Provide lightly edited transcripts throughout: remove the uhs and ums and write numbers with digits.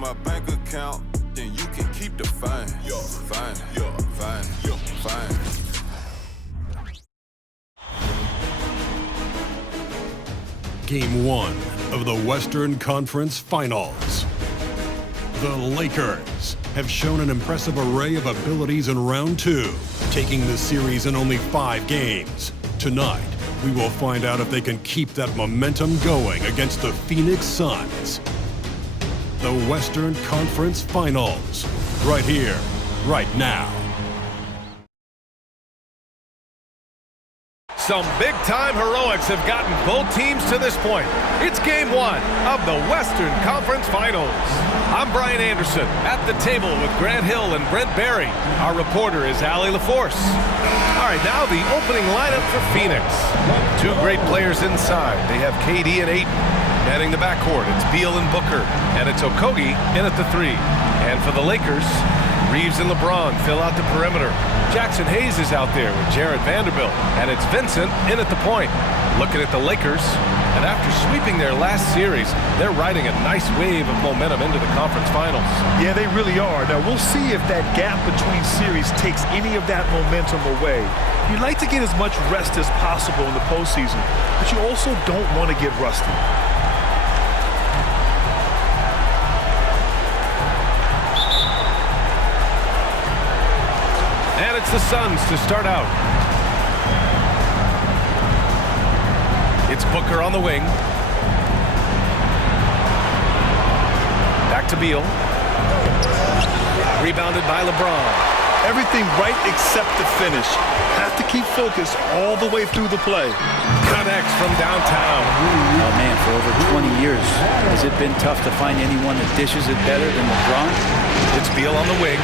my bank account, then you can keep the fine. Fine, fine, fine. Game 1 of the Western Conference Finals. The Lakers have shown an impressive array of abilities in round 2, taking the series in only 5 games. Tonight, we will find out if they can keep that momentum going against the Phoenix Suns. The Western Conference Finals, right here, right now. Some big-time heroics have gotten both teams to this point. It's Game 1 of the Western Conference Finals. I'm Brian Anderson at the table with Grant Hill and Brent Barry. Our reporter is Allie LaForce. All right, now the opening lineup for Phoenix. 2 great players inside. They have KD and Ayton. Manning the backcourt, it's Beal and Booker. And it's Okogie in at the 3. And for the Lakers, Reeves and LeBron fill out the perimeter. Jackson Hayes is out there with Jared Vanderbilt. And it's Vincent in at the point. Looking at the Lakers, and after sweeping their last series, they're riding a nice wave of momentum into the conference finals. Yeah, they really are. Now, we'll see if that gap between series takes any of that momentum away. You'd like to get as much rest as possible in the postseason, but you also don't want to get rusty. And it's the Suns to start out. It's Booker on the wing. Back to Beal. Rebounded by LeBron. Everything right except the finish. Have to keep focused all the way through the play. Connects from downtown. Oh, man, for over 20 years, has it been tough to find anyone that dishes it better than LeBron? It's Beal on the wing.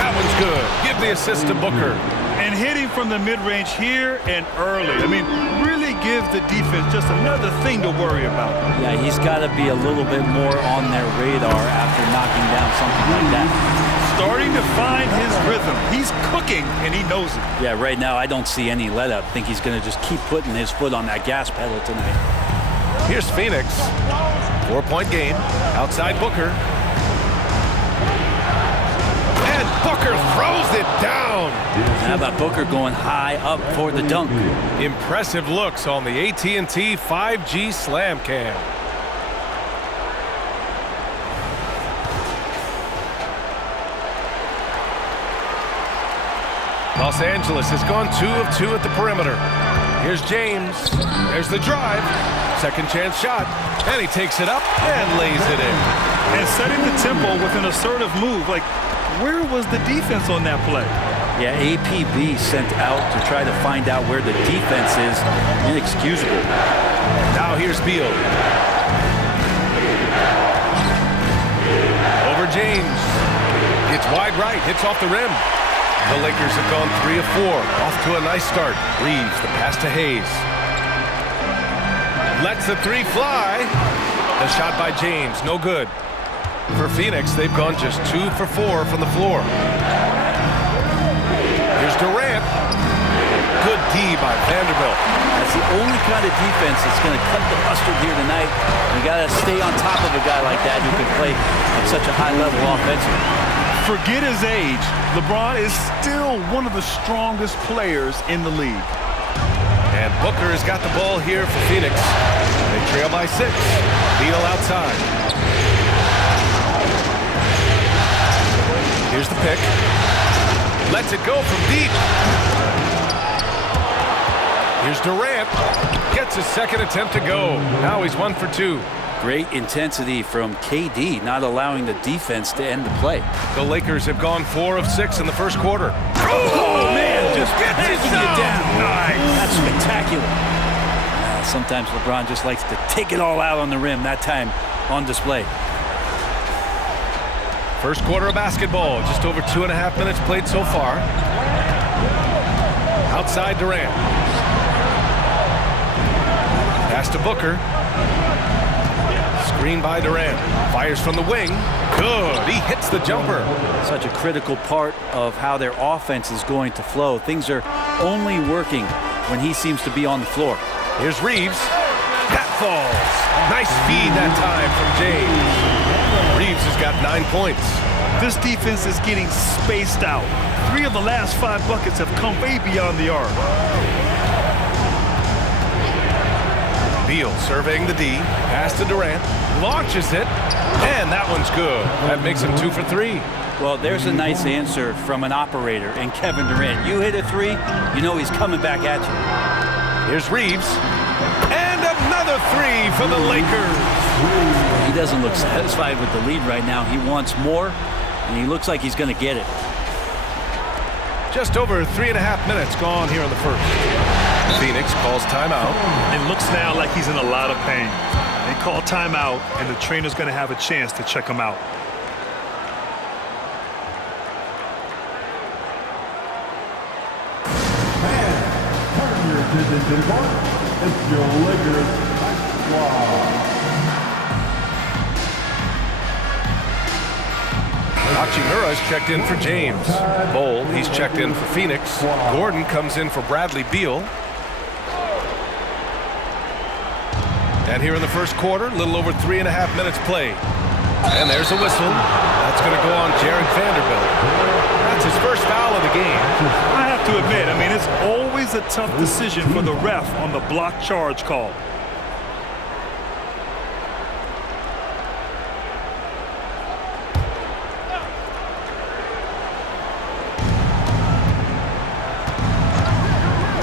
That one's good. Give the assist to Booker. And hitting from the mid-range here and early. I mean, really give the defense just another thing to worry about. Yeah, he's got to be a little bit more on their radar after knocking down something like that. Starting to find his rhythm. He's cooking, and he knows it. Yeah, right now I don't see any let-up. I think he's going to just keep putting his foot on that gas pedal tonight. Here's Phoenix. 4-point game. Outside Booker. Booker throws it down. How about Booker going high up for the dunk? Impressive looks on the AT&T 5G Slam Cam. Los Angeles has gone 2 of 2 at the perimeter. Here's James. There's the drive. Second chance shot. And he takes it up and lays it in. And setting the tempo with an assertive move. Like, where was the defense on that play? Yeah, APB sent out to try to find out where the defense is. Inexcusable. Now here's Beal. Over James. It's wide right. Hits off the rim. The Lakers have gone 3 of 4. Off to a nice start. Reeves, the pass to Hayes. Lets the 3 fly. The shot by James. No good. For Phoenix, they've gone just 2 for 4 from the floor. Here's Durant. Good D by Vanderbilt. That's the only kind of defense that's going to cut the mustard here tonight. You got to stay on top of a guy like that who can play at such a high level offensively. Forget his age. LeBron is still one of the strongest players in the league. And Booker has got the ball here for Phoenix. They trail by 6. Beal outside. Here's the pick. Lets it go from deep. Here's Durant. Gets his second attempt to go. Now he's 1 for 2. Great intensity from KD, not allowing the defense to end the play. The Lakers have gone 4 of 6 in the first quarter. Oh man, just gets it down. Nice. That's spectacular. Sometimes LeBron just likes to take it all out on the rim. That time on display. First quarter of basketball, just over 2.5 minutes played so far. Outside Durant. Pass to Booker. Screen by Durant. Fires from the wing. Good. He hits the jumper. Such a critical part of how their offense is going to flow. Things are only working when he seems to be on the floor. Here's Reeves. That falls. Nice feed that time from James. Reeves has got 9 points. This defense is getting spaced out. 3 of the last 5 buckets have come way beyond the arc. Beal surveying the D. Pass to Durant. Launches it. And that one's good. That makes him 2 for 3. Well, there's a nice answer from an operator in Kevin Durant. You hit a 3, you know he's coming back at you. Here's Reeves. And another 3 for the Lakers. He doesn't look satisfied with the lead right now. He wants more, and he looks like he's going to get it. Just over 3.5 minutes gone here in the first. Phoenix calls timeout. It looks now like he's in a lot of pain. They call timeout, and the trainer's going to have a chance to check him out. It's your Lakers squad. Hachimura's checked in for James. Bol, he's checked in for Phoenix. Gordon comes in for Bradley Beal. And here in the first quarter, a little over 3.5 minutes played. And there's a whistle. That's going to go on Jared Vanderbilt. That's his first foul of the game. I have to admit, I mean, it's always a tough decision for the ref on the block charge call.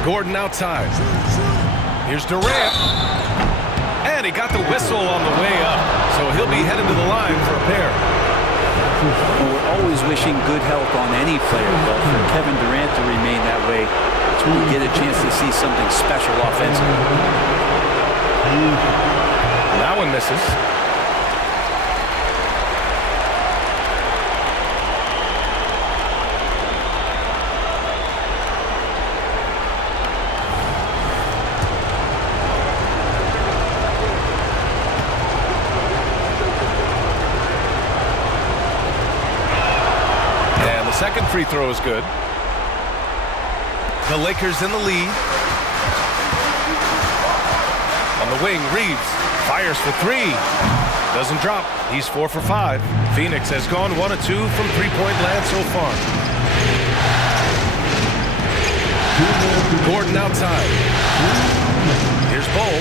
Gordon outside. Here's Durant. And he got the whistle on the way up. So he'll be headed to the line for a pair. Well, we're always wishing good health on any player, but for Kevin Durant to remain that way, it's when you get a chance to see something special offensively. That one misses. Second free throw is good. The Lakers in the lead. On the wing, Reeves fires for 3. Doesn't drop. He's 4 for 5. Phoenix has gone 1 of 2 from three-point land so far. Gordon outside. Here's Bol.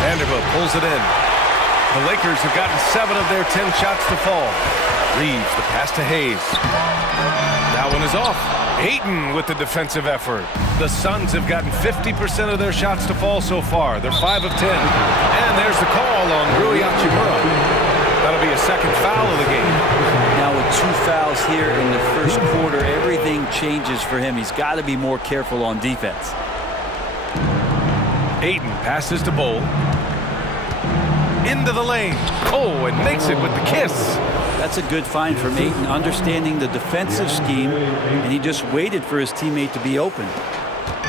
Vanderbilt pulls it in. The Lakers have gotten 7 of their 10 shots to fall. Reeves, the pass to Hayes. That one is off. Ayton with the defensive effort. The Suns have gotten 50% of their shots to fall so far. They're 5 of 10. And there's the call on Rui Hachimura. That'll be a second foul of the game. Now with 2 fouls here in the first quarter, everything changes for him. He's got to be more careful on defense. Ayton passes to Bol. Into the lane. Oh, and makes it with the kiss. That's a good find from Ayton, understanding the defensive scheme, and he just waited for his teammate to be open.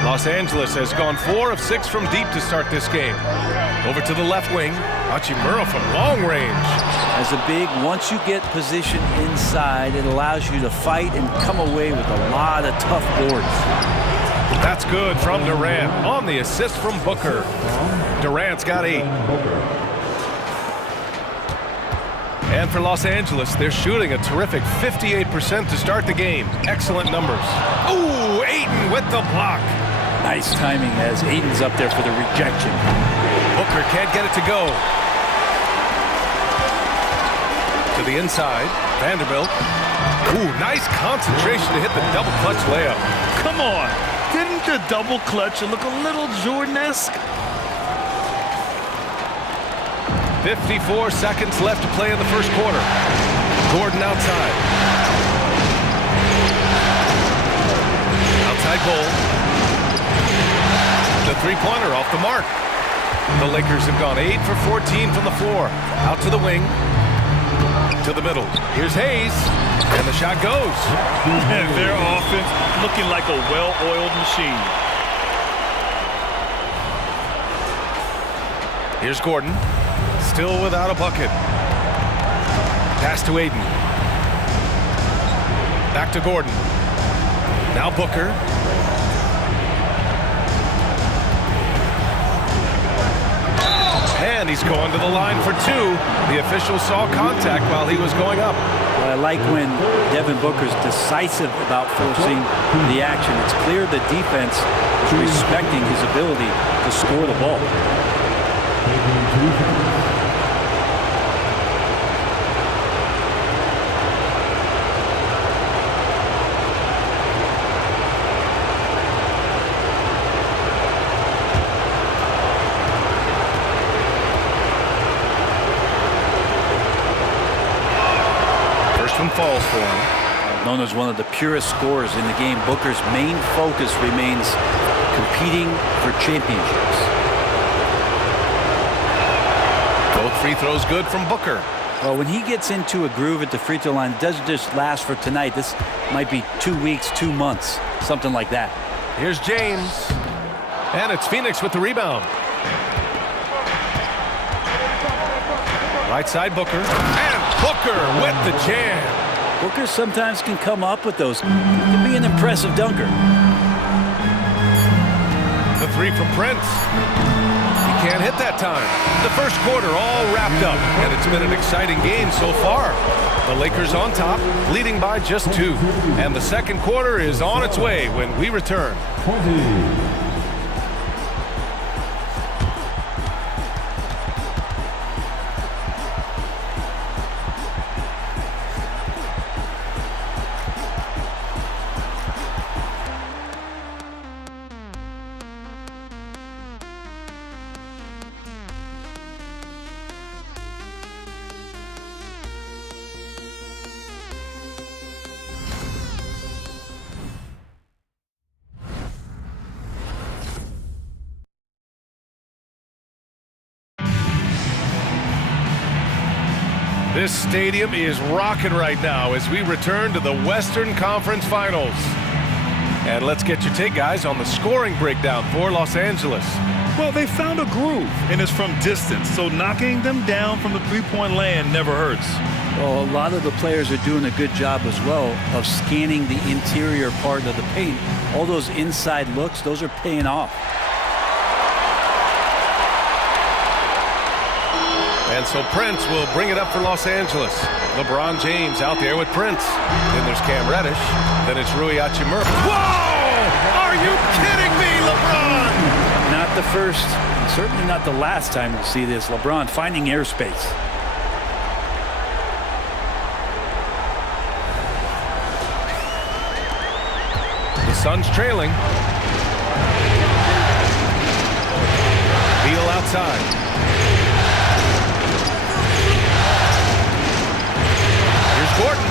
Los Angeles has gone 4 of 6 from deep to start this game. Over to the left wing. Hachimura from long range. As a big, once you get position inside, it allows you to fight and come away with a lot of tough boards. That's good from Durant on the assist from Booker. Durant's got 8. And for Los Angeles, they're shooting a terrific 58% to start the game. Excellent numbers. Ooh, Ayton with the block. Nice timing as Ayton's up there for the rejection. Booker can't get it to go. To the inside, Vanderbilt. Ooh, nice concentration to hit the double clutch layup. Come on. Didn't the double clutch look a little Jordan-esque? 54 seconds left to play in the first quarter. Gordon outside. Outside Bol. The three-pointer off the mark. The Lakers have gone 8 for 14 from the floor. Out to the wing. To the middle. Here's Hayes. And the shot goes. And their offense looking like a well-oiled machine. Here's Gordon. Still without a bucket. Pass to Ayton. Back to Gordon. Now Booker. And he's going to the line for two. The official saw contact while he was going up. I like when Devin Booker's decisive about forcing the action. It's clear the defense is respecting his ability to score the ball. One falls for him. Known as one of the purest scorers in the game, Booker's main focus remains competing for championships. Both free throws good from Booker. Well, when he gets into a groove at the free throw line, it doesn't just last for tonight. This might be 2 weeks, 2 months, something like that. Here's James. And it's Phoenix with the rebound. Right side Booker. And Booker with the jam. Booker sometimes can come up with those. He can be an impressive dunker. The three from Prince. He can't hit that time. The first quarter all wrapped up, and it's been an exciting game so far. The Lakers on top, leading by just 2. And the second quarter is on its way when we return. 20. This stadium is rocking right now as we return to the Western Conference Finals. And let's get your take, guys, on the scoring breakdown for Los Angeles. Well, they found a groove, and it's from distance, so knocking them down from the three-point land never hurts. Well, a lot of the players are doing a good job as well of scanning the interior part of the paint. All those inside looks, those are paying off. And so Prince will bring it up for Los Angeles. LeBron James out there with Prince. Then there's Cam Reddish. Then it's Rui Hachimura. Whoa! Are you kidding me, LeBron? Not the first, certainly not the last time we'll see this. LeBron finding airspace. The Suns trailing. Beal outside. Gordon.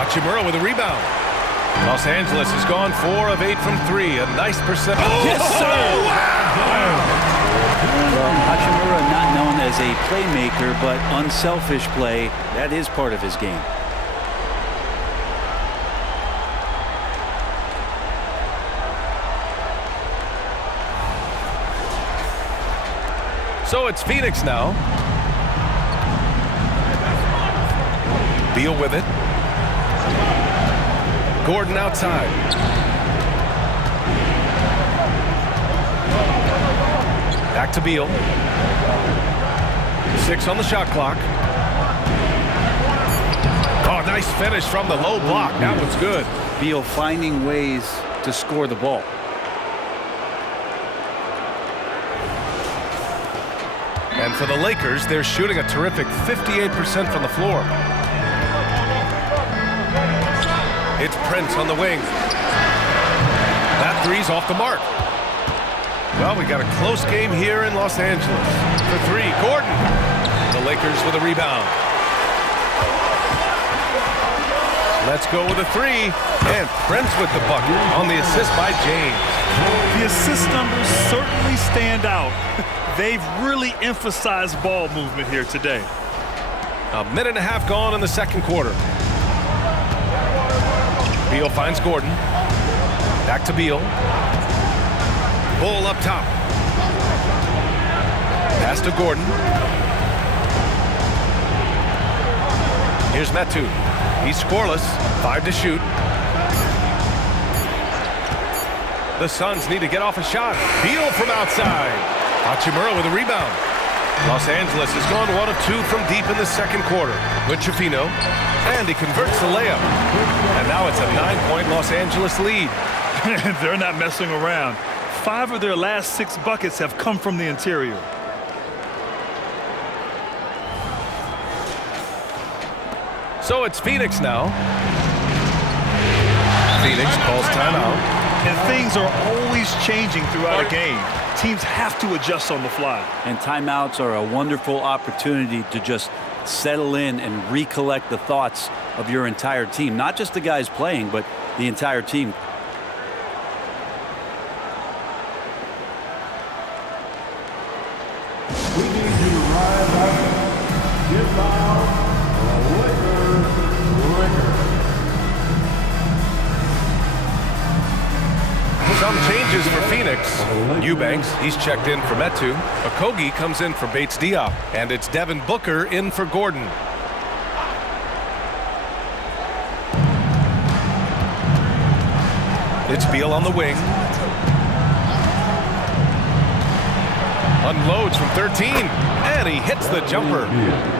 Hachimura with a rebound. Los Angeles has gone 4 of 8 from 3. A nice percentage. Oh, yes, sir! Wow! Well, Hachimura not known as a playmaker, but unselfish play, that is part of his game. So it's Phoenix now. Beal with it. Gordon outside. Back to Beal. 6 on the shot clock. Oh, nice finish from the low block. That was good. Beal finding ways to score the ball. And for the Lakers, they're shooting a terrific 58% from the floor. It's Prince on the wing. That three's off the mark. Well, we got a close game here in Los Angeles. For 3, Gordon. The Lakers with a rebound. Let's go with a 3. And Prince with the bucket on the assist by James. The assist numbers certainly stand out. They've really emphasized ball movement here today. A minute and a half gone in the second quarter. Beal finds Gordon. Back to Beal. Bull up top. Pass to Gordon. Here's Metu. He's scoreless. 5 to shoot. The Suns need to get off a shot. Beal from outside. Hachimura with a rebound. Los Angeles has gone 1 of 2 from deep in the second quarter with Trifino, and he converts the layup. And now it's a 9-point Los Angeles lead. They're not messing around. 5 of their last 6 buckets have come from the interior. So it's Phoenix now. Phoenix calls timeout. And things are always changing throughout a game. Teams have to adjust on the fly. And timeouts are a wonderful opportunity to just settle in and recollect the thoughts of your entire team. Not just the guys playing, but the entire team. We need you to rise up. Get loud. Lakers. Some changes for Phoenix. Eubanks, he's checked in for Metu. Okogie comes in for Bates Diop. And it's Devin Booker in for Gordon. It's Beal on the wing. Unloads from 13. And he hits the jumper.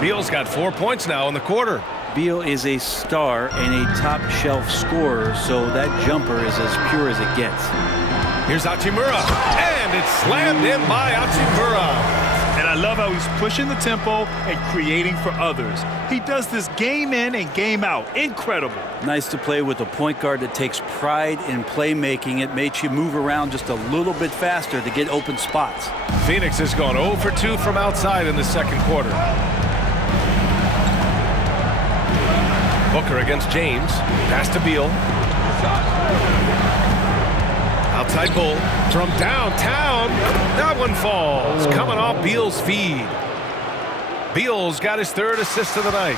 Beal's got 4 points now in the quarter. Beal is a star and a top-shelf scorer, so that jumper is as pure as it gets. Here's Hachimura, and it's slammed in by Hachimura. And I love how he's pushing the tempo and creating for others. He does this game in and game out. Incredible. Nice to play with a point guard that takes pride in playmaking. It makes you move around just a little bit faster to get open spots. Phoenix has gone 0 for 2 from outside in the second quarter. Booker against James. Pass to Beal. Outside Bull from downtown. That one falls. Coming off Beal's feed. Beal's got his 3rd assist of the night.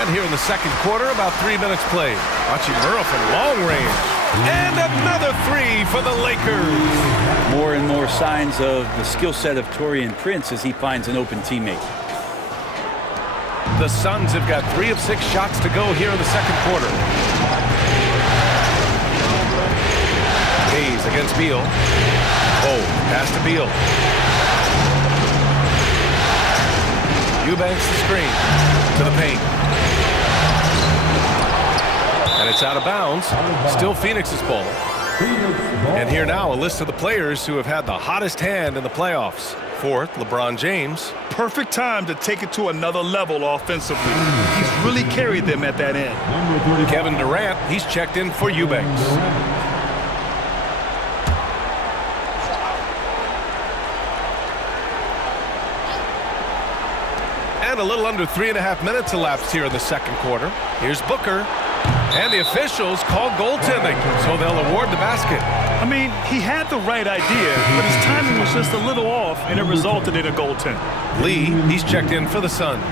And here in the second quarter, about 3 minutes played. Hachimura from long range. And another 3 for the Lakers. More and more signs of the skill set of Taurean Prince as he finds an open teammate. The Suns have got 3 of 6 shots to go here in the second quarter. Hayes against Beal. Oh, pass to Beal. Eubanks the screen to the paint. And it's out of bounds. Still Phoenix's ball. And here now a list of the players who have had the hottest hand in the playoffs. 4th, LeBron James. Perfect time to take it to another level offensively. He's really carried them at that end. Kevin Durant, he's checked in for Eubanks. And a little under 3.5 minutes elapsed here in the second quarter. Here's Booker. And the officials call goaltending, so they'll award the basket. I mean, he had the right idea, but his timing was just a little off, and it resulted in a goaltend. Lee, he's checked in for the Suns.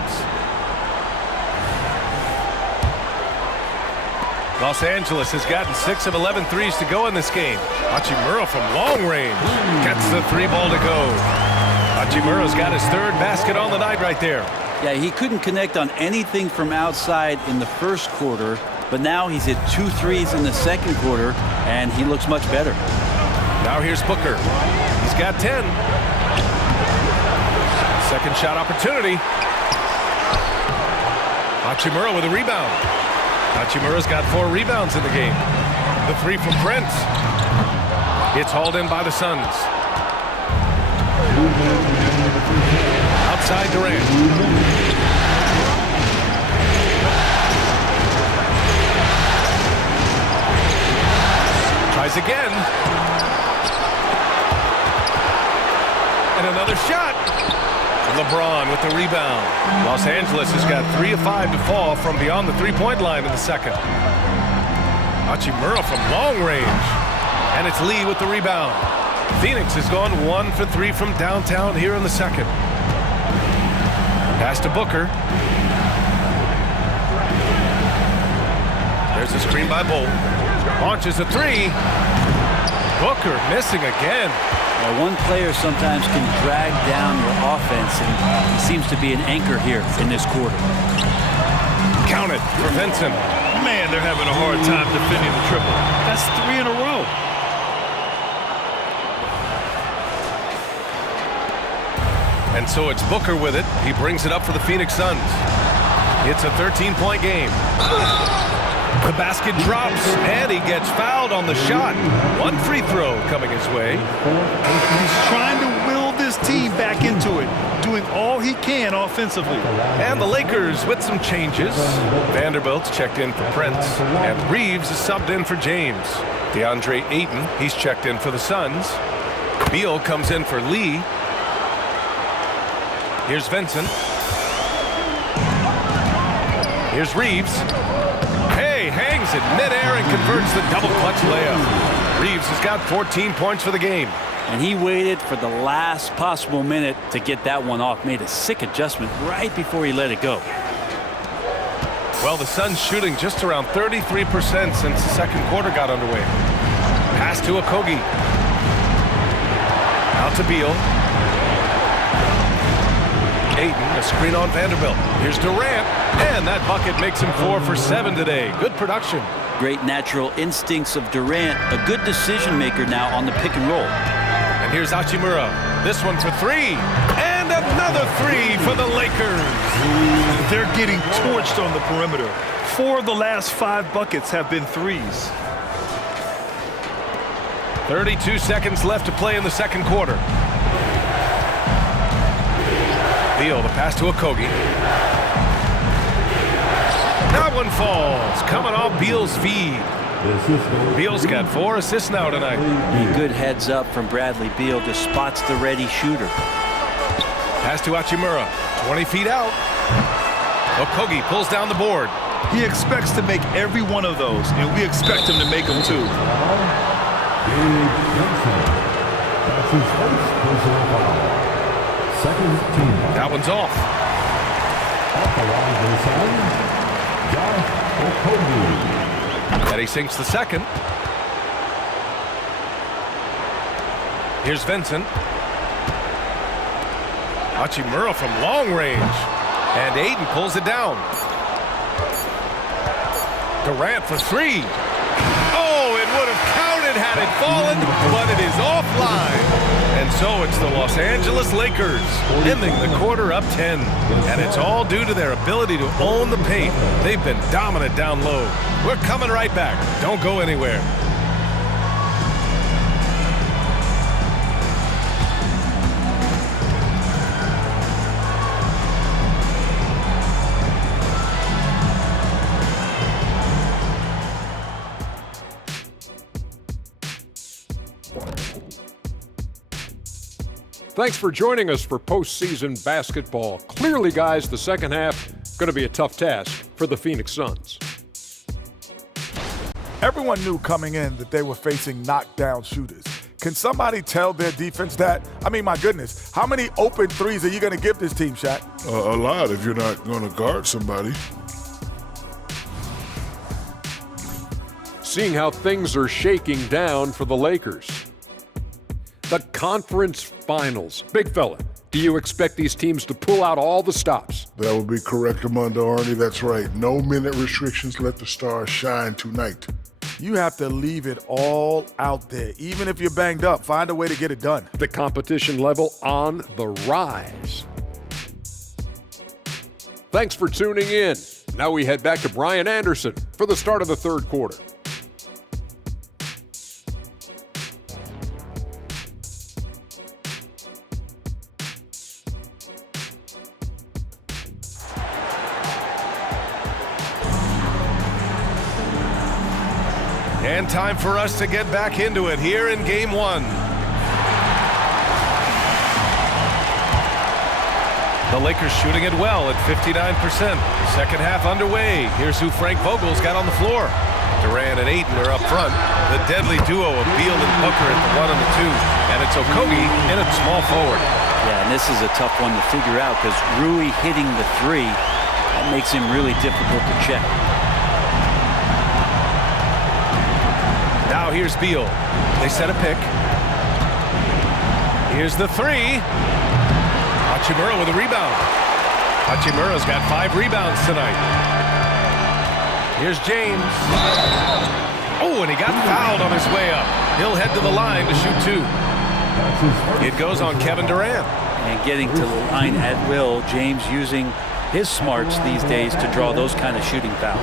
Los Angeles has gotten 6 of 11 threes to go in this game. Hachimura from long range gets the 3-ball to go. Hachimura's got his 3rd basket on the night right there. Yeah, he couldn't connect on anything from outside in the first quarter, but now he's hit 2 threes in the second quarter, and he looks much better. Now here's Booker. He's got 10. Second shot opportunity. Hachimura with a rebound. Hachimura's got 4 rebounds in the game. The 3 from Prince. It's hauled in by the Suns. Outside Durant. Tries again. And another shot. LeBron with the rebound. Los Angeles has got 3 of 5 to fall from beyond the 3-point line in the second. Hachimura from long range. And it's Lee with the rebound. Phoenix has gone 1 for 3 from downtown here in the second. Pass to Booker. There's a screen by Bull. Launches a 3. Booker missing again. Now, one player sometimes can drag down your offense, and he seems to be an anchor here in this quarter. Count it. Prevents him. Man, they're having a hard time defending the triple. That's 3 in a row. And so it's Booker with it. He brings it up for the Phoenix Suns. It's a 13-point game. The basket drops, and he gets fouled on the shot. One free throw coming his way. He's trying to will this team back into it, doing all he can offensively. And the Lakers with some changes. Vanderbilt's checked in for Prince, and Reeves is subbed in for James. DeAndre Ayton, he's checked in for the Suns. Beal comes in for Lee. Here's Vincent. Here's Reeves. Hey, hangs it midair and converts the double clutch layup. Reeves has got 14 points for the game. And he waited for the last possible minute to get that one off. Made a sick adjustment right before he let it go. Well, the Suns shooting just around 33% since the second quarter got underway. Pass to Okogie. Out to Beal. Ayton, a screen on Vanderbilt. Here's Durant, and that bucket makes him 4 for 7 today. Good production. Great natural instincts of Durant. A good decision maker now on the pick and roll. And here's Hachimura. This one for 3. And another 3 for the Lakers. They're getting torched on the perimeter. 4 of the last 5 buckets have been threes. 32 seconds left to play in the second quarter. Beal, the pass to Okogie. That one falls. Coming off Beal's feed. Beal's got 4 assists now tonight. A good heads up from Bradley Beal. Just spots the ready shooter. Pass to Hachimura. 20 feet out. Okogie pulls down the board. He expects to make every one of those, and we expect him to make them too. That one's off. And he sinks the second. Here's Vincent. Hachimura from long range. And Ayton pulls it down. Durant for 3. Oh, it would have counted had it fallen, but it is offline. And so it's the Los Angeles Lakers ending the quarter up 10. And it's all due to their ability to own the paint. They've been dominant down low. We're coming right back. Don't go anywhere. Thanks for joining us for postseason basketball. Clearly, guys, the second half going to be a tough task for the Phoenix Suns. Everyone knew coming in that they were facing knockdown shooters. Can somebody tell their defense that? I mean, my goodness, how many open threes are you going to give this team, Shaq? A lot if you're not going to guard somebody. Seeing how things are shaking down for the Lakers. The conference finals. Big fella, do you expect these teams to pull out all the stops? That would be correct, Armando Arnie. That's right. No minute restrictions. Let the stars shine tonight. You have to leave it all out there. Even if you're banged up, find a way to get it done. The competition level on the rise. Thanks for tuning in. Now we head back to Brian Anderson for the start of the third quarter. And time for us to get back into it here in Game 1. The Lakers shooting it well at 59%. Second half underway. Here's who Frank Vogel's got on the floor. Durant and Ayton are up front. The deadly duo of Beal and Booker at the 1 and the 2. And it's Okogie in at small forward. Yeah, and this is a tough one to figure out because Rui hitting the 3, that makes him really difficult to check. Now here's Beal. They set a pick. Here's the 3. Hachimura with a rebound. Hachimura's got 5 rebounds tonight. Here's James. Oh, and he got fouled on his way up. He'll head to the line to shoot 2. It goes on Kevin Durant. and getting to the line at will. James using his smarts these days to draw those kind of shooting fouls.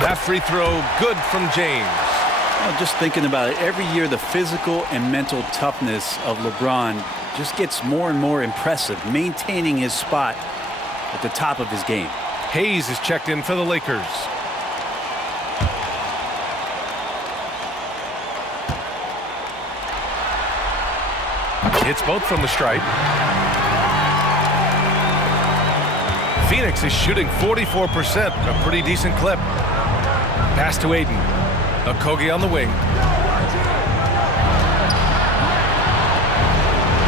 That free throw good from James. Well, just thinking about it, every year the physical and mental toughness of LeBron just gets more and more impressive, maintaining his spot at the top of his game. Hayes is checked in for the Lakers. Hits both from the stripe. Phoenix is shooting 44%, a pretty decent clip. Pass to Aiden. Okogie on the wing.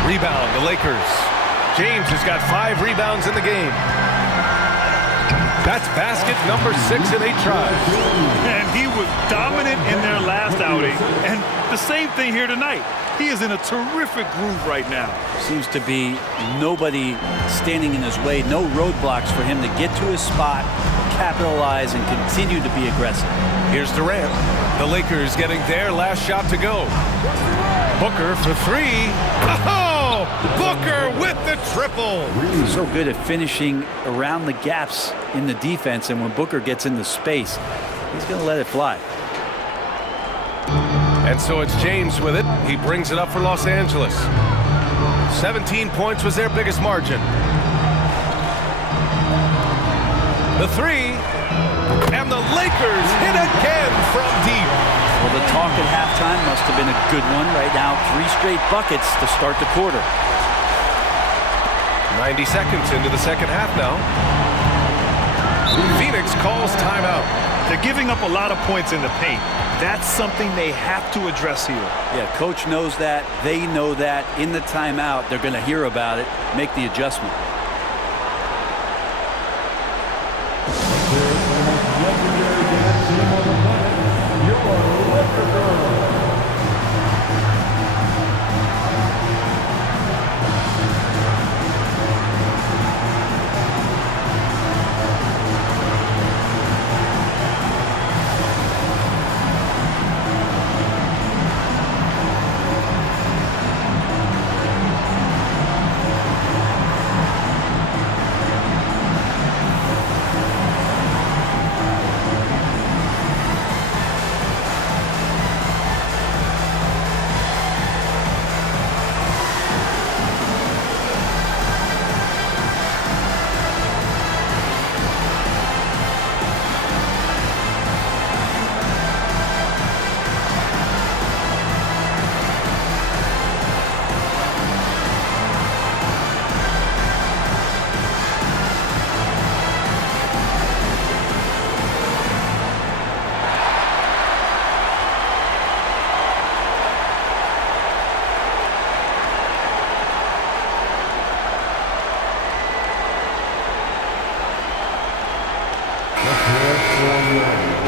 Rebound, the Lakers. James has got 5 rebounds in the game. That's basket number 6 in 8 tries. And he was dominant in their last outing. And the same thing here tonight. He is in a terrific groove right now. Seems to be nobody standing in his way, no roadblocks for him to get to his spot, capitalize, and continue to be aggressive. Here's Durant. The Lakers getting their last shot to go. Booker for 3. Oh! Booker with the triple. So good at finishing around the gaps in the defense, and when Booker gets into space, he's going to let it fly. And so it's James with it. He brings it up for Los Angeles. 17 points was their biggest margin. The 3. And the Lakers hit again from deep. Well, the talk at halftime must have been a good one. Right now, 3 straight buckets to start the quarter. 90 seconds into the second half now. Phoenix calls timeout. They're giving up a lot of points in the paint. That's something they have to address here. Yeah, coach knows that. They know that. In the timeout, they're going to hear about it, make the adjustment.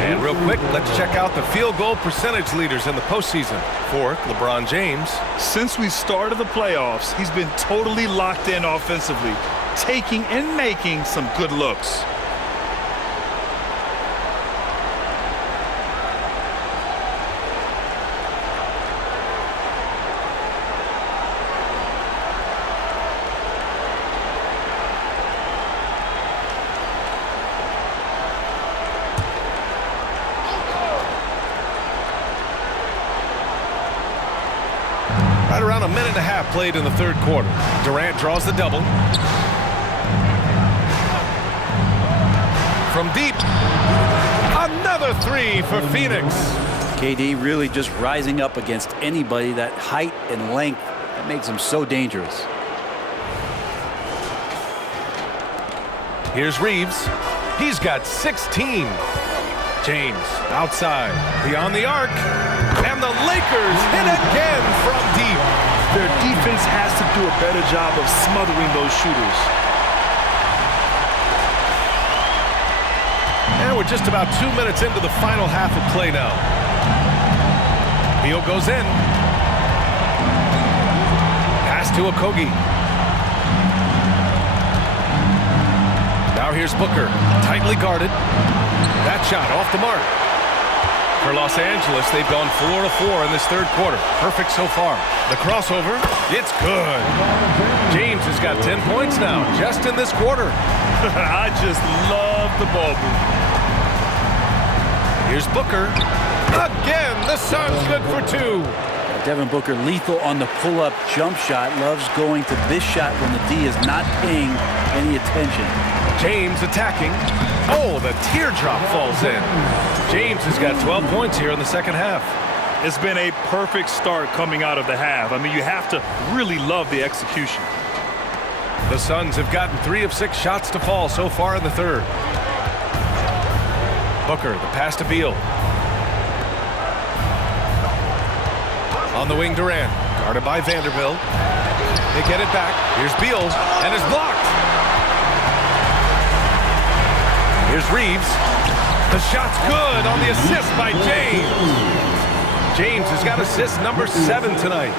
And real quick, let's check out the field goal percentage leaders in the postseason. For LeBron James. Since we started the playoffs, he's been totally locked in offensively, taking and making some good looks. Right around a minute and a half played in the third quarter. Durant draws the double. From deep. Another 3 for Phoenix. KD really just rising up against anybody. That height and length, that makes him so dangerous. Here's Reeves. He's got 16. James outside. Beyond the arc. And the Lakers hit again from deep. Their defense has to do a better job of smothering those shooters. And we're just about 2 minutes into the final half of play now. Beal goes in. to Okogie. Now here's Booker, tightly guarded. That shot off the mark. For Los Angeles, they've gone 4 of 4 in this third quarter. Perfect so far. The crossover, it's good. James has got 10 points now, just in this quarter. I just love the ball move. Here's Booker. Again, the Suns good for 2. Devin Booker lethal on the pull-up jump shot. Loves going to this shot when the D is not paying any attention. James attacking. Oh, the teardrop falls in. James has got 12 points here in the second half. It's been a perfect start coming out of the half. I mean, you have to really love the execution. The Suns have gotten 3 of 6 shots to fall so far in the third. Booker, the pass to Beal. On the wing, Durant, guarded by Vanderbilt. They get it back. Here's Beal, and it's blocked. Here's Reeves. The shot's good on the assist by James. James has got assist number 7 tonight.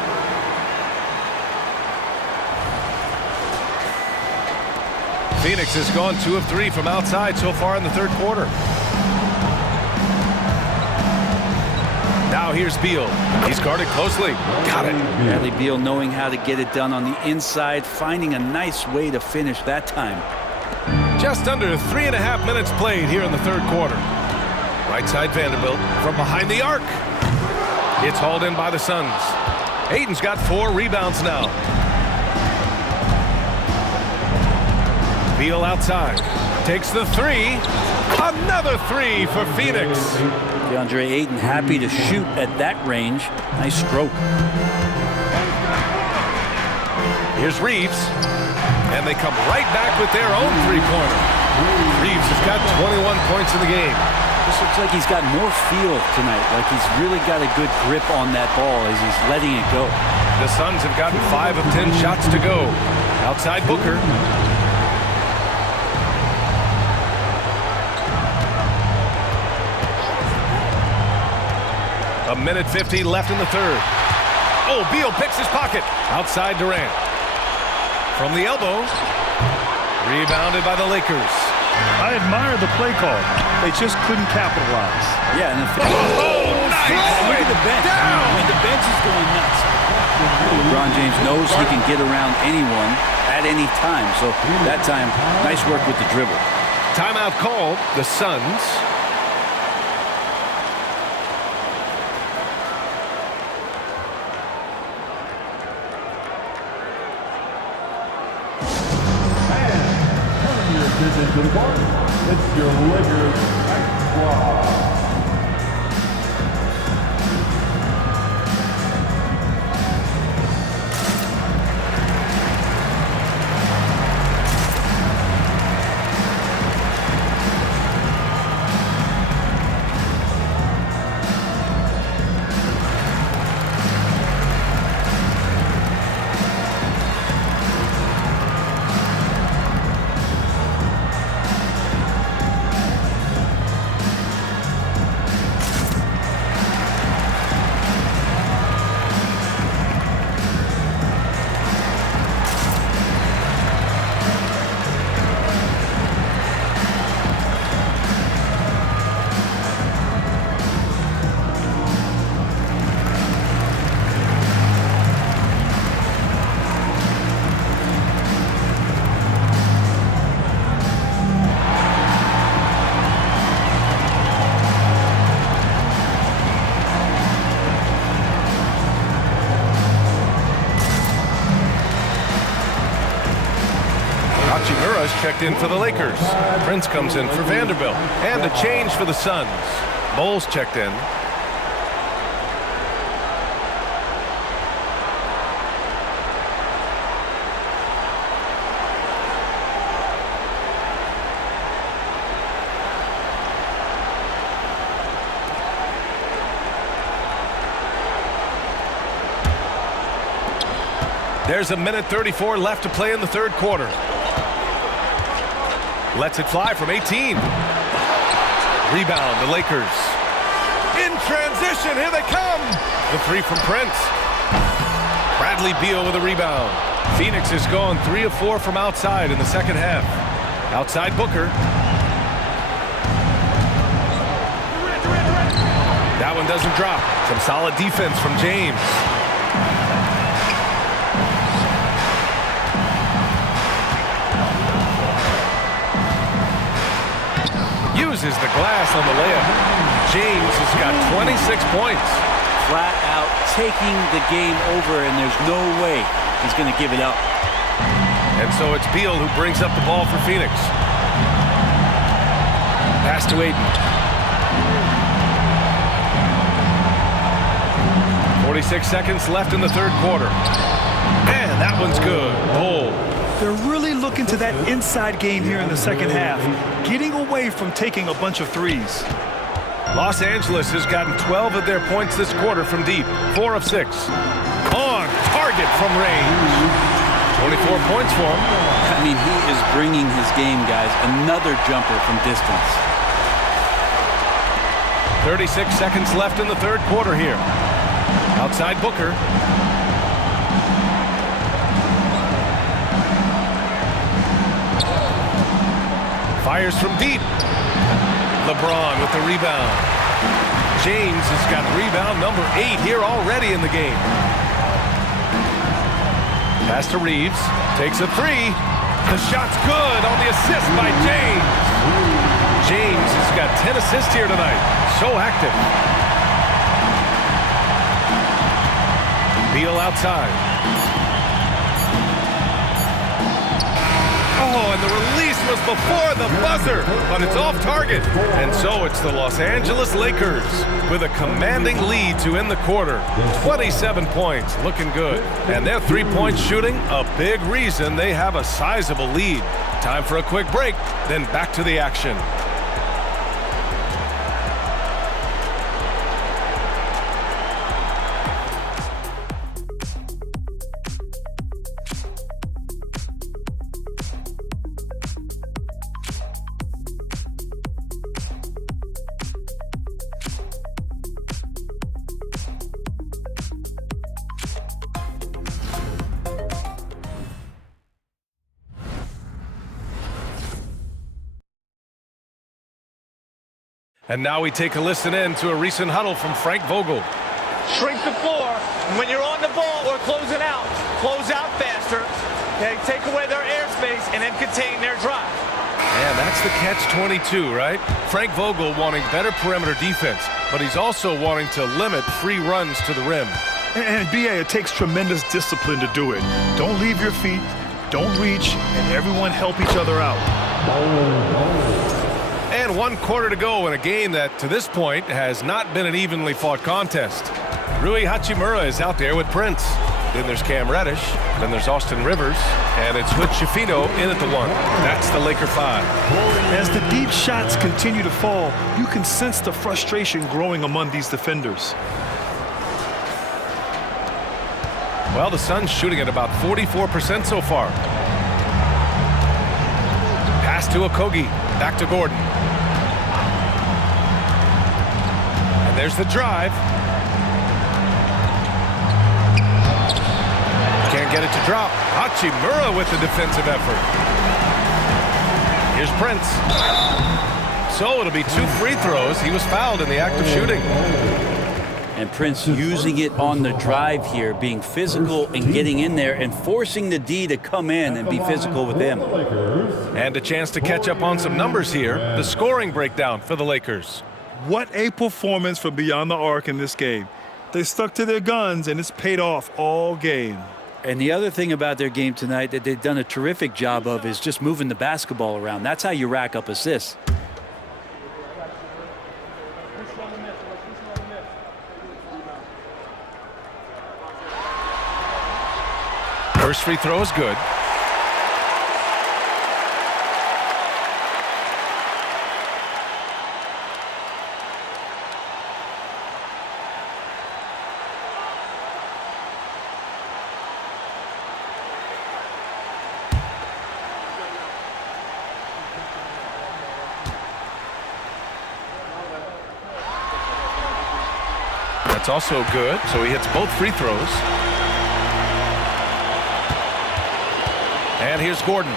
Phoenix has gone 2 of 3 from outside so far in the third quarter. Now here's Beal. He's guarded closely. Got it. Bradley Beal knowing how to get it done on the inside, finding a nice way to finish that time. Just under 3.5 minutes played here in the third quarter. Right side Vanderbilt from behind the arc. It's hauled in by the Suns. Ayton's got 4 rebounds now. Beal outside. Takes the 3. Another 3 for Phoenix. DeAndre Ayton happy to shoot at that range. Nice stroke. Here's Reeves. And they come right back with their own 3-pointer. Reeves has got 21 points in the game. This looks like he's got more feel tonight. Like he's really got a good grip on that ball as he's letting it go. The Suns have gotten 5 of 10 shots to go. Outside Booker. A minute 50 left in the third. Oh, Beal picks his pocket. Outside Durant. From the elbow. Rebounded by the Lakers. I admire the play call. They just couldn't capitalize. Yeah, and nice. Look at the bench. I mean, the bench is going nuts. LeBron James knows he can get around anyone at any time. So that time, nice work with the dribble. Timeout called. The Suns. To the court, it's your Lakers Squad. Checked in for the Lakers. Prince comes in for Vanderbilt. And a change for the Suns. Bowles checked in. There's a minute 34 left to play in the third quarter. Lets it fly from 18. Rebound, the Lakers. In transition, here they come. The 3 from Prince. Bradley Beal with a rebound. Phoenix is going 3 of 4 from outside in the second half. Outside Booker. That one doesn't drop. Some solid defense from James. Uses the glass on the layup. James has got 26 points. Flat out taking the game over, and there's no way he's going to give it up. And so it's Beal who brings up the ball for Phoenix. Pass to Ayton. 46 seconds left in the third quarter. And that one's good. Bold. They're really looking to that inside game here in the second half, getting away from taking a bunch of threes. Los Angeles has gotten 12 of their points this quarter from deep. 4 of 6. On target from range. 24 points for him. I mean, he is bringing his game, guys. Another jumper from distance. 36 seconds left in the third quarter here. Outside Booker. Fires from deep. LeBron with the rebound. James has got rebound number 8 here already in the game. Pass to Reeves. Takes a 3. The shot's good on the assist by James. James has got 10 assists here tonight. So active. Beal outside. Oh, and the release was before the buzzer, but it's off target. And so it's the Los Angeles Lakers with a commanding lead to end the quarter. 27 points, looking good. And their three-point shooting, a big reason they have a sizable lead. Time for a quick break, then back to the action. And now we take a listen in to a recent huddle from Frank Vogel. Shrink the floor. When you're on the ball or closing out, close out faster. Okay, take away their airspace and then contain their drive. And that's the catch-22, right? Frank Vogel wanting better perimeter defense, but he's also wanting to limit free runs to the rim. And BA, it takes tremendous discipline to do it. Don't leave your feet, don't reach, and everyone help each other out. And 1 quarter to go in a game that, to this point, has not been an evenly fought contest. Rui Hachimura is out there with Prince. Then there's Cam Reddish. Then there's Austin Rivers. And it's Hood Schifino in at the 1. That's the Laker 5. As the deep shots continue to fall, you can sense the frustration growing among these defenders. Well, the Suns shooting at about 44% so far. Pass to Okogie. Back to Gordon. And there's the drive. Can't get it to drop. Hachimura with the defensive effort. Here's Prince. So it'll be 2 free throws. He was fouled in the act of shooting. And Prince using it on the drive here, being physical and getting in there and forcing the D to come in and be physical with him. And a chance to catch up on some numbers here. The scoring breakdown for the Lakers. What a performance from beyond the arc in this game. They stuck to their guns, and it's paid off all game. And the other thing about their game tonight that they've done a terrific job of is just moving the basketball around. That's how you rack up assists. First free throw is good. That's also good, so he hits both free throws. And here's Gordon.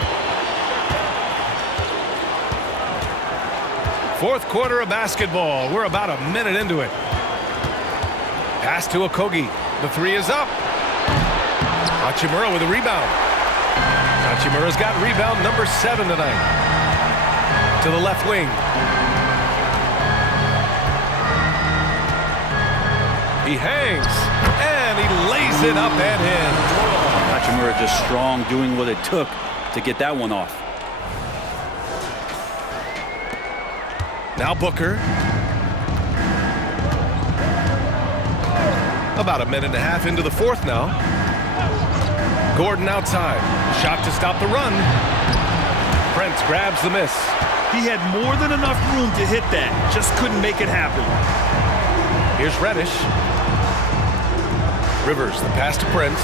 Fourth quarter of basketball. We're about a minute into it. Pass to Okogie. The three is up. Hachimura with a rebound. Hachimura's got rebound number 7 tonight. To the left wing. He hangs, and he lays it up and in. Hachimura just strong, doing what it took to get that one off. Now Booker. About a minute and a half into the fourth now. Gordon outside. Shot to stop the run. Prince grabs the miss. He had more than enough room to hit that. Just couldn't make it happen. Here's Reddish. Rivers, the pass to Prince.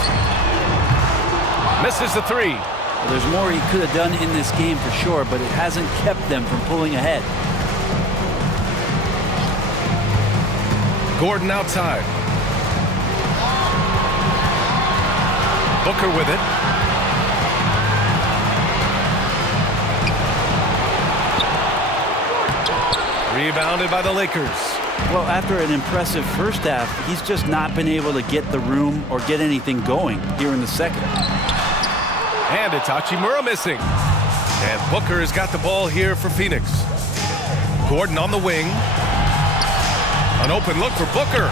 Misses the three. Well, there's more he could have done in this game for sure, but it hasn't kept them from pulling ahead. Gordon outside. Booker with it. Rebounded by the Lakers. Well, after an impressive first half, he's just not been able to get the room or get anything going here in the second. And it's Hachimura missing. And Booker has got the ball here for Phoenix. Gordon on the wing. An open look for Booker.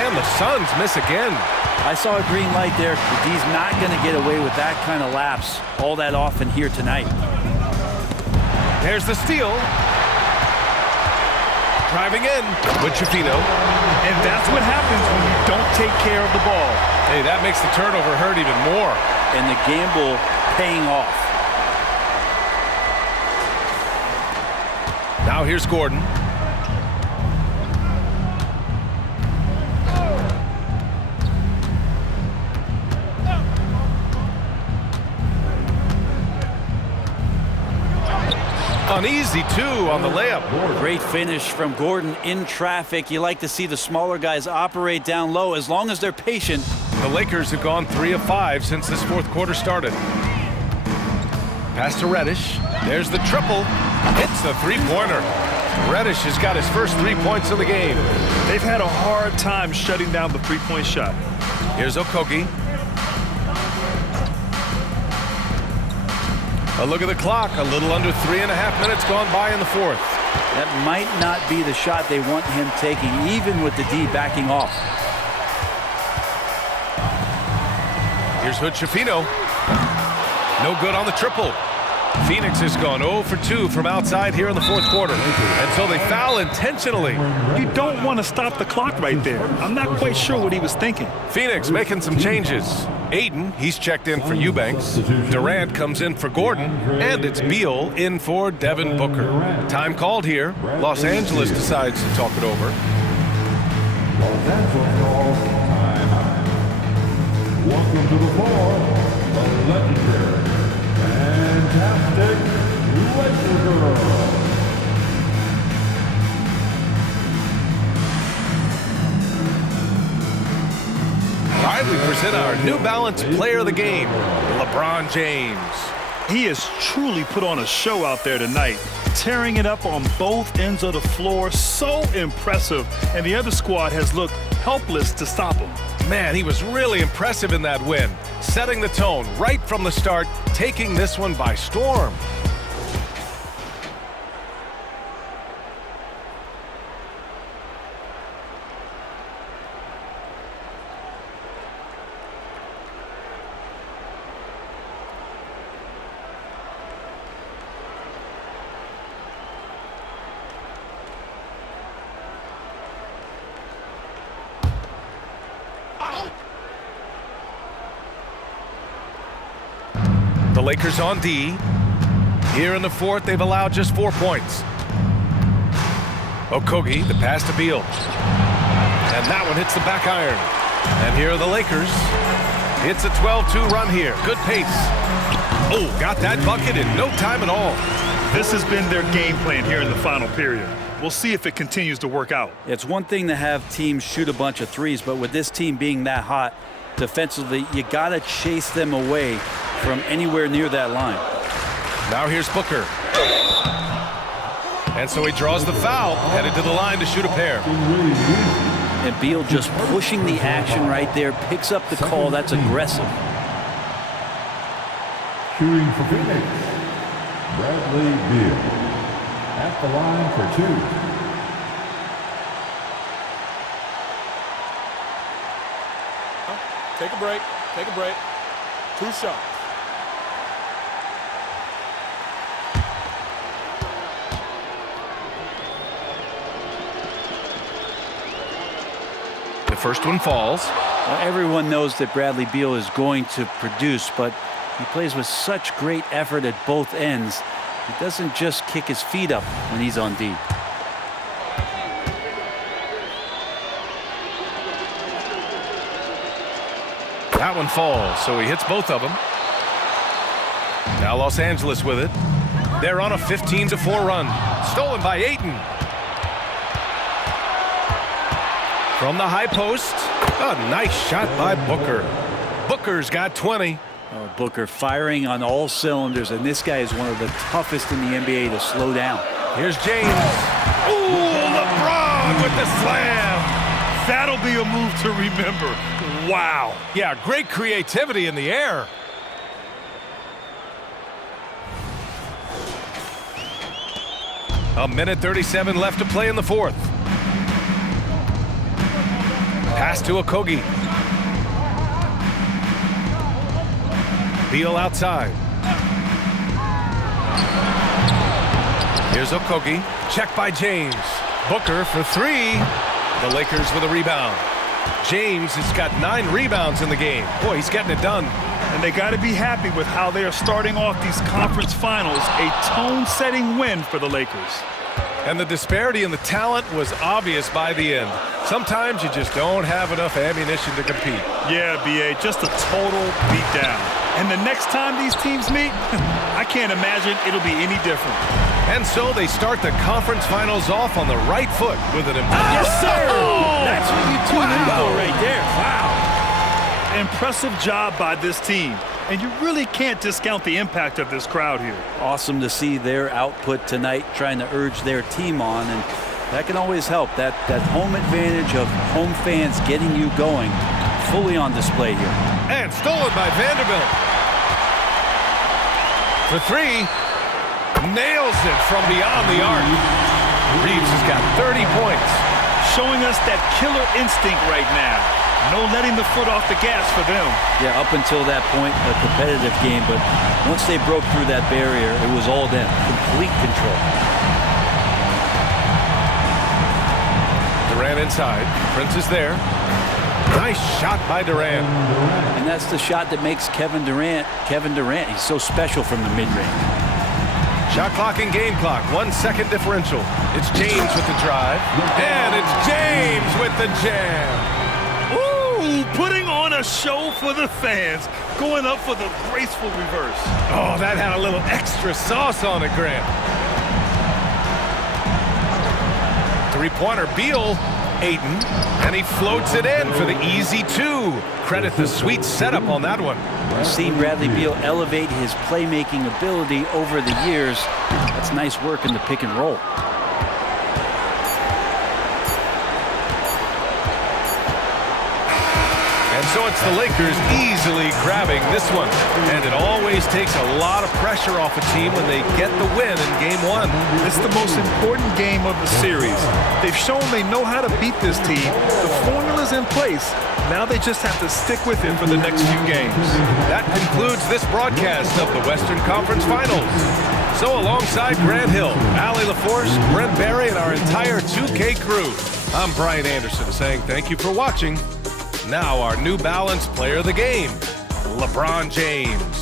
And the Suns miss again. I saw a green light there. He's not going to get away with that kind of lapse all that often here tonight. There's the steal. Driving in with Chifino. And that's what happens when you don't take care of the ball. Hey, that makes the turnover hurt even more. And the gamble paying off. Now here's Gordon. An easy 2 on the layup. Great finish from Gordon in traffic. You like to see the smaller guys operate down low as long as they're patient. The Lakers have gone 3 of 5 since this fourth quarter started. Pass to Reddish. There's the triple. Hits the three-pointer. Reddish has got his first 3 points of the game. They've had a hard time shutting down the three-point shot. Here's Okogie. A look at the clock. A little under 3.5 minutes gone by in the fourth. That might not be the shot they want him taking, even with the D backing off. Here's Hood Chifino. No good on the triple. Phoenix has gone 0 for 2 from outside here in the fourth quarter. And so they foul intentionally. You don't want to stop the clock right there. I'm not quite sure what he was thinking. Phoenix making some changes. Aiden, he's checked in for Eubanks. Durant comes in for Gordon. And it's Beal in for Devin Booker. Time called here. Los Angeles decides to talk it over. Los Angeles calls timeout. Welcome to the floor, the legendary, fantastic Laker girl. All right, we present our New Balance Player of the Game, LeBron James. He has truly put on a show out there tonight, tearing it up on both ends of the floor. So impressive, and the other squad has looked helpless to stop him. Man, he was really impressive in that win, setting the tone right from the start, taking this one by storm. The Lakers on D. Here in the fourth, they've allowed just 4 points. Okogie, the pass to Beal. And that one hits the back iron. And here are the Lakers. It's a 12-2 run here. Good pace. Oh, got that bucket in no time at all. This has been their game plan here in the final period. We'll see if it continues to work out. It's one thing to have teams shoot a bunch of threes, but with this team being that hot defensively, you got to chase them away from anywhere near that line. Now here's Booker. And so he draws the foul, headed to the line to shoot a pair. And Beal just pushing the action right there, picks up the call. That's aggressive. Shooting for Phoenix, Bradley Beal. At the line for 2. Take a break. Take a break. 2 shots. The first one falls. Well, everyone knows that Bradley Beal is going to produce, but he plays with such great effort at both ends. He doesn't just kick his feet up when he's on D. That one falls, so he hits both of them. Now Los Angeles with it. They're on a 15-4 run. Stolen by Ayton. From the high post, a nice shot by Booker. Booker's got 20. Oh, Booker firing on all cylinders, and this guy is one of the toughest in the NBA to slow down. Here's James. Ooh, LeBron with the slam. That'll be a move to remember. Wow. Yeah, great creativity in the air. A minute 37 left to play in the fourth. Pass to Okogie. Beal outside. Here's Okogie. Check by James. Booker for 3. The Lakers with a rebound. James has got 9 rebounds in the game. Boy, he's getting it done. And they got to be happy with how they are starting off these conference finals. A tone-setting win for the Lakers. And the disparity in the talent was obvious by the end. Sometimes you just don't have enough ammunition to compete. Yeah, B.A., just a total beatdown. And the next time these teams meet, I can't imagine it'll be any different. And so they start the conference finals off on the right foot with an Yes, sir! That's what you tune in for right there. Wow. Impressive job by this team. And you really can't discount the impact of this crowd here. Awesome to see their output tonight, trying to urge their team on, and that can always help. That home advantage of home fans getting you going, fully on display here. And stolen by Vanderbilt. For 3, nails it from beyond the arc. Reeves has got 30 points. Showing us that killer instinct right now. No letting the foot off the gas for them. Yeah, up until that point, a competitive game, but once they broke through that barrier, it was all them. Complete control. Durant inside. Prince is there. Nice shot by Durant. And that's the shot that makes Kevin Durant. He's so special from the mid-range. Shot clock and game clock. 1 second differential. It's James with the drive. And it's James with the jam. Putting on a show for the fans, going up for the graceful reverse. Oh, that had a little extra sauce on it, Grant. 3-pointer, Beal, Ayton, and he floats it in for the easy 2. Credit the sweet setup on that one. We've seen Bradley Beal elevate his playmaking ability over the years. That's nice work in the pick and roll. So it's the Lakers easily grabbing this one. And it always takes a lot of pressure off a team when they get the win in Game 1. It's the most important game of the series. They've shown they know how to beat this team. The formula's in place. Now they just have to stick with it for the next few games. That concludes this broadcast of the Western Conference Finals. So alongside Grant Hill, Allie LaForce, Brent Barry, and our entire 2K crew, I'm Brian Anderson saying thank you for watching. Now our New Balance player of the game, LeBron James.